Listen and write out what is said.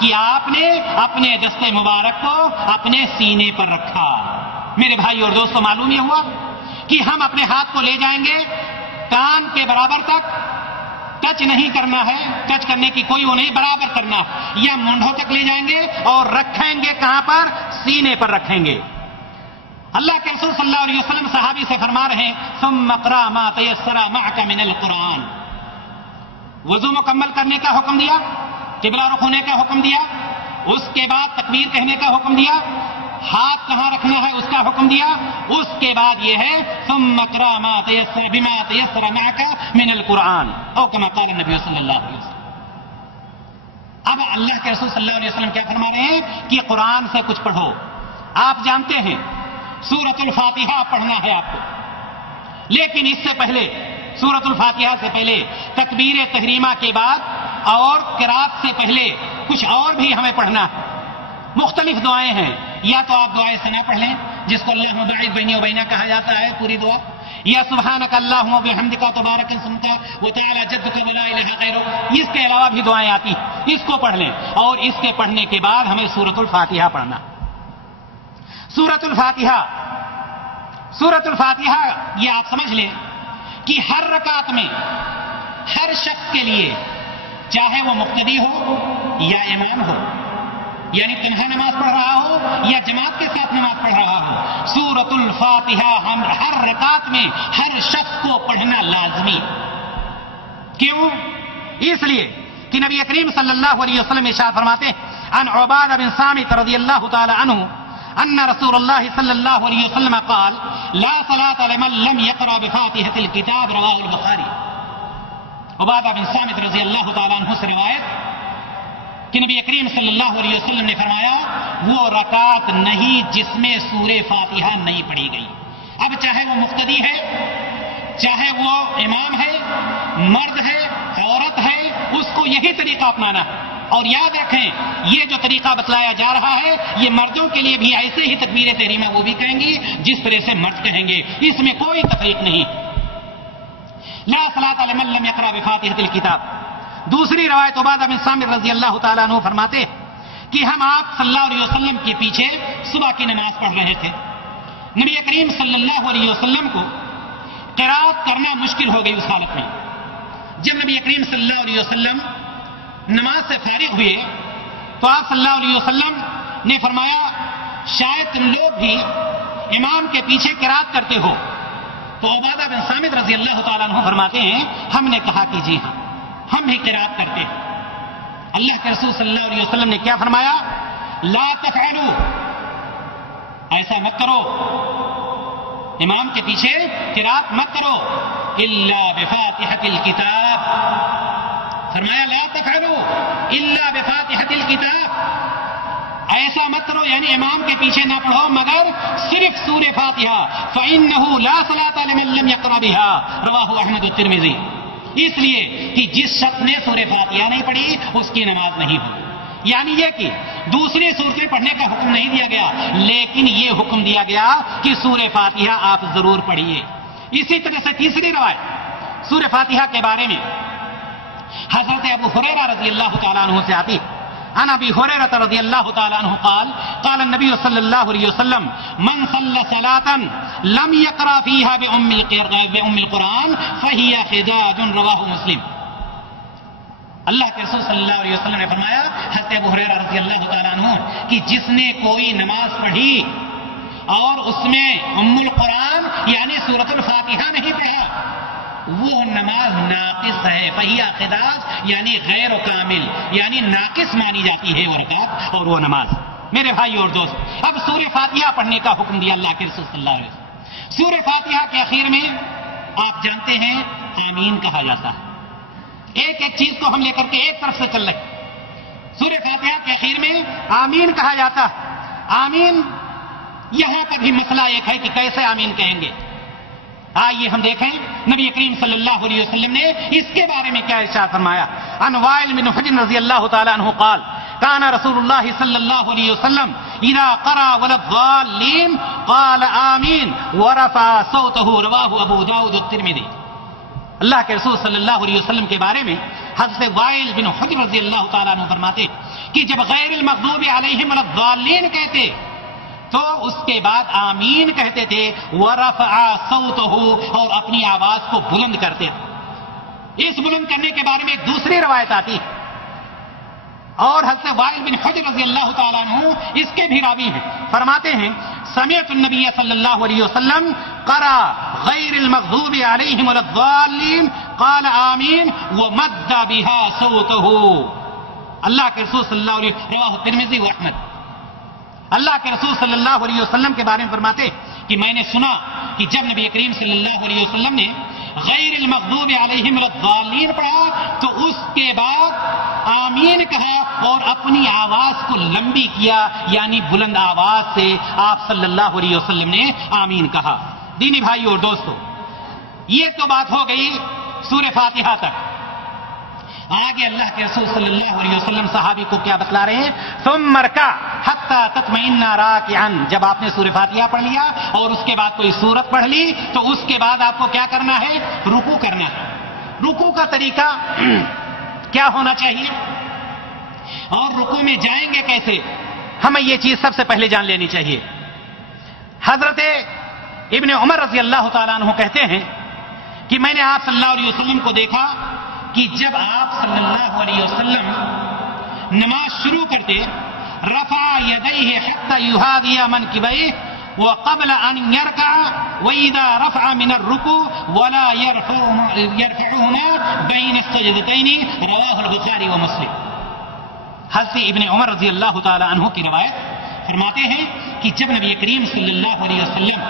کہ آپ نے اپنے دست مبارک کو اپنے سینے پر رکھا۔ میرے بھائی اور دوستوں، معلوم یہ ہوا کہ ہم اپنے ہاتھ کو لے جائیں گے کان کے برابر تک، ٹچ نہیں کرنا ہے، ٹچ کرنے کی کوئی وہ نہیں، برابر کرنا ہے، یا مونڈھوں تک لے جائیں گے اور رکھیں گے کہاں پر؟ سینے پر رکھیں گے۔ اللہ کے رسول صلی اللہ علیہ وسلم صحابی سے فرما رہے ہیں ثم اقرأ ما تيسر معك من القرآن۔ وضو مکمل کرنے کا حکم دیا، قبلہ رخ ہونے کا حکم دیا، اس کے بعد تکبیر کہنے کا حکم دیا، ہاتھ کہاں رکھنا ہے اس کا حکم دیا، اس کے بعد یہ ہے ثم اقرأ ما تيسر بما تيسر معك من القرآن او كما قال النبي صلی اللہ علیہ وسلم۔ اب اللہ کے رسول صلی اللہ علیہ وسلم کیا فرما رہے ہیں کہ قرآن سے کچھ پڑھو۔ آپ جانتے ہیں سورۃ الفاتحہ پڑھنا ہے آپ کو، لیکن اس سے پہلے سورۃ الفاتحہ سے پہلے تکبیر تحریمہ کے بعد اور قرات سے پہلے کچھ اور بھی ہمیں پڑھنا ہے۔ مختلف دعائیں ہیں، یا تو آپ دعائے ثنا پڑھ لیں جس کو اللہم باعث بینی و بینہ کہا جاتا ہے پوری دعا، یا سبحانک اللہم و بحمدک تبارک اسمک وتعالی جدک ولا الہ غیرک، اس کے علاوہ بھی دعائیں آتی ہیں، اس کو پڑھ لیں، اور اس کے پڑھنے کے بعد ہمیں سورۃ الفاتحہ پڑھنا۔ سورۃ الفاتحہ یہ آپ سمجھ لیں کہ ہر رکعت میں ہر شخص کے لیے، چاہے وہ مقتدی ہو یا امام ہو، یعنی تنہا نماز پڑھ رہا ہو یا جماعت کے ساتھ نماز پڑھ رہا ہو، سورۃ الفاتحہ ہم ہر رکعت میں ہر شخص کو پڑھنا لازمی۔ کیوں؟ اس لیے کہ نبی کریم صلی اللہ علیہ وسلم ارشاد فرماتے ہیں عن عبادہ بن صامت رضی اللہ تعالی عنہ ان رسول اللہ صلی اللہ علیہ وسلم قال لا صلاة لمن لم يقرأ بفاتحة الكتاب رواہ البخاری۔ عبادہ بن صامت رضی اللہ تعالی عنہ سے روایت کہ نبی کریم صلی اللہ علیہ وسلم نے فرمایا وہ رکعت نہیں جس میں سورہ فاتحہ نہیں پڑھی گئی۔ اب چاہے وہ مقتدی ہے، چاہے وہ امام ہے، مرد ہے، عورت ہے، اس کو یہی طریقہ اپنانا ہے۔ اور یاد رکھیں یہ جو طریقہ بتلایا جا رہا ہے یہ مردوں کے لیے بھی ایسے ہی تکبیر تحریمہ وہ بھی کہیں گی جس طرح سے مرد کہیں گے، اس میں کوئی تفریق نہیں۔ لا صلاة لمن لم يقرأ بفاتحة الكتاب۔ دوسری روایت عبادہ بن صامت رضی اللہ تعالیٰ عنہ فرماتے کہ ہم آپ صلی اللہ علیہ وسلم کے پیچھے صبح کی نماز پڑھ رہے تھے، نبی کریم صلی اللہ علیہ وسلم کو قرات کرنا مشکل ہو گئی اس حالت میں۔ جب نبی کریم صلی اللہ علیہ وسلم نماز سے فارغ ہوئے تو آپ صلی اللہ علیہ وسلم نے فرمایا شاید تم لوگ بھی امام کے پیچھے قرات کرتے ہو، تو عبادہ بن صامت رضی اللہ تعالیٰ عنہ فرماتے ہیں ہم نے کہا کہ جی ہاں ہم بھی قرات کرتے ہیں۔ اللہ کے رسول صلی اللہ علیہ وسلم نے کیا فرمایا؟ لا تفعلوا، ایسا مت کرو، امام کے پیچھے قرات مت کرو، الا بفاتحة الکتاب، فرمایا لا تفعلوا الا بفاتحة الکتاب، ایسا مت کرو یعنی امام کے پیچھے نہ پڑھو مگر صرف سورہ فاتحہ، فإنه لا صلاة لمن لم يقرأ بها، رواہ احمد الترمذی۔ اس لیے کہ جس شخص نے سورہ فاتحہ نہیں پڑھی اس کی نماز نہیں ہوئی، یعنی یہ کہ دوسری صورتیں پڑھنے کا حکم نہیں دیا گیا لیکن یہ حکم دیا گیا کہ سورہ فاتحہ آپ ضرور پڑھیے۔ اسی طرح سے تیسری روایت سورہ فاتحہ کے بارے میں حضرت ابو ہریرہ رضی اللہ تعالیٰ عنہ سے آتی، عن ابی ہریرہ رضی اللہ تعالیٰ عنہ قال قال النبی صلی اللہ علیہ وسلم من صلی صلاة لم یقرأ فیہا بأم القرآن فہی خداج، رواہ مسلم۔ اللہ کے رسول صلی اللہ علیہ وسلم نے فرمایا حضرت ابو ہریرہ رضی اللہ تعالیٰ عنہ کہ جس نے کوئی نماز پڑھی اور اس میں ام القرآن یعنی سورۃ الفاتحہ نہیں پڑھا وہ نماز ناقص ہے، فہی خداج یعنی غیر کامل، یعنی ناقص مانی جاتی ہے وہ رکعت اور وہ نماز۔ میرے بھائی اور دوست، اب سورہ فاتحہ پڑھنے کا حکم دیا اللہ کے رسول صلی اللہ علیہ وسلم۔ سورہ فاتحہ کے اخیر میں آپ جانتے ہیں آمین کہا جاتا ہے۔ ایک ایک چیز کو ہم لے کر کے ایک طرف سے چل رہے، سورہ فاتحہ کے اخیر میں آمین کہا جاتا ہے۔ آمین یہاں پر بھی مسئلہ ایک ہے کہ کیسے آمین کہیں گے۔ آئیے ہم دیکھیں نبی کریم صلی اللہ علیہ وسلم نے اس کے بارے میں کیا ارشاد فرمایا۔ عن وائل بن حجر رضی اللہ تعالی عنہ قال كان رسول اللہ صلی اللہ علیہ وسلم اذا قرأ ولا الضالین قال آمین ورفع صوته، رواہ ابو داؤد الترمذی۔ اللہ کے رسول صلی اللہ علیہ وسلم کے بارے میں حضرت وائل بن حجر رضی اللہ تعالیٰ عنہ فرماتے کہ جب غیر المغضوب علیہم ولا الضالین کہتے تو اس کے بعد آمین کہتے تھے، ورفع صوتہ، اور اپنی آواز کو بلند کرتے تھے۔ اس بلند کرنے کے بارے میں ایک دوسری روایت آتی ہے، اور حضرت وائل بن حجر رضی اللہ تعالیٰ عنہ اس کے بھی راوی ہیں، فرماتے ہیں سمعت النبی صلی اللہ علیہ وسلم قرأ غیر المغضوب علیہم ولا الضالین قال آمین ومد بها صوتہ۔ اللہ کے رسول صلی اللہ علیہ وسلم، رواہ ترمذی و احمد، اللہ کے رسول صلی اللہ علیہ وسلم کے بارے میں فرماتے کہ میں نے سنا کہ جب نبی کریم صلی اللہ علیہ وسلم نے غیر المغضوب علیہم ولا الضالین پڑھا تو اس کے بعد آمین کہا اور اپنی آواز کو لمبی کیا، یعنی بلند آواز سے آپ صلی اللہ علیہ وسلم نے آمین کہا۔ دینی بھائی اور دوستو، یہ تو بات ہو گئی سورہ فاتحہ تک۔ آگے اللہ کے رسول صلی اللہ علیہ وسلم صحابی کو کیا بتلا رہے ہیں؟ ثم ارکع حتی تطمئن راکعا، جب آپ نے سورہ فاتحہ پڑھ لیا اور اس کے بعد کوئی سورت پڑھ لی تو اس کے بعد آپ کو کیا کرنا ہے؟ رکوع کرنا ہے۔ رکوع کا طریقہ کیا ہونا چاہیے اور رکوع میں جائیں گے کیسے، ہمیں یہ چیز سب سے پہلے جان لینی چاہیے۔ حضرت ابن عمر رضی اللہ تعالیٰ عنہ کہتے ہیں کہ میں نے آپ صلی اللہ علیہ وسلم کو دیکھا کہ جب آپ صلی اللہ علیہ وسلم نماز شروع کرتے رفع یدیہ حتی یحاذی منکبیہ وقبل ان یرکع واذا رفع من الرکوع ولا یرفعهما بین السجدتین، رواہ البخاری و مسلم۔ حضرت ابن عمر رضی اللہ تعالی عنہ کی روایت فرماتے ہیں کہ جب نبی کریم صلی اللہ علیہ وسلم